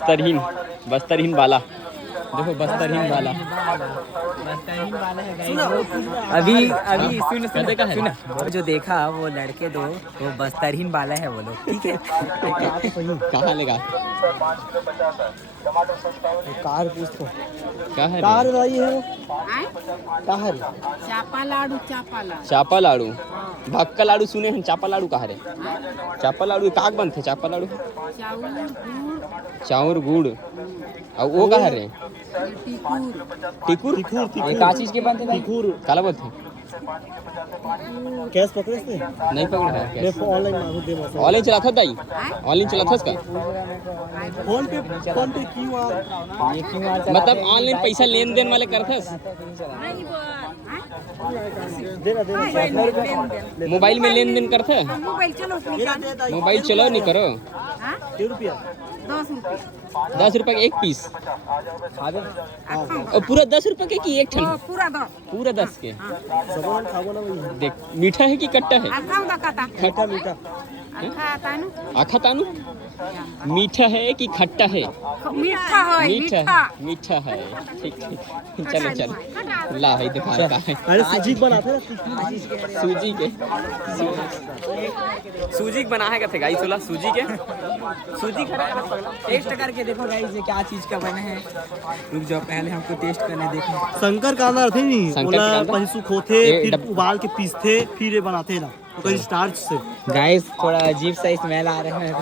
बस्तरहीन वाला देखो, बस्तरहीन वाला। अभी सुन जो देखा वो लड़के दो, वो बस्तरहीन वाला है वो लोग, ठीक है। कहाँ लेगा कार पूछो, क्या है कार भाई है वो, कार चापा लाडू चापा लाडू। भक्का लाडू सुने हैं, चापा लाडू कहाँ रे? चापा लाडू काग बनते चापा लाडू? चाउर गुड़। और वो कहाँ रे? टिकुर। ये का चीज के बनते भाई? काला बोलते कैश पकड़े थे? नहीं पकड़ रहा है। मैं ऑनलाइन मांगू दे मौसम। ऑनलाइन चला था दाई, ऑनलाइन चला था उसका फोन पे क्यूआर, मतलब ऑनलाइन पैसा लेन देन वाले करथस। मोबाइल में लेन देन करथे? मोबाइल चलो नहीं करो। 10 रुपए का एक पीस और पूरा 10 रुपए के कि एक ठन? पूरा 10 के। देख मीठा है कि कट्टा है? खट्टा मीठा, आखा तानू मीठा है कि खट्टा है? मीठा है। ठीक चलो चलो ला भाई दिखा रहा है। अरे सूजी बनाते हैं, सूजी बना है थे गाइस वाला सूजी के। सूजी टेस्ट करके देखो गाइस ये क्या चीज का बने हैं। रुक जाओ पहले हमको टेस्ट करने देखो। शंकर कांदा थे नहीं, शंकर कांदा? पहले सुखोते फिर उबाल के पीसते फिर ये बनाते ना, तो कहीं स्टार्च से। गाइस थोड़ा अजीब सा स्मेल आ रहा है।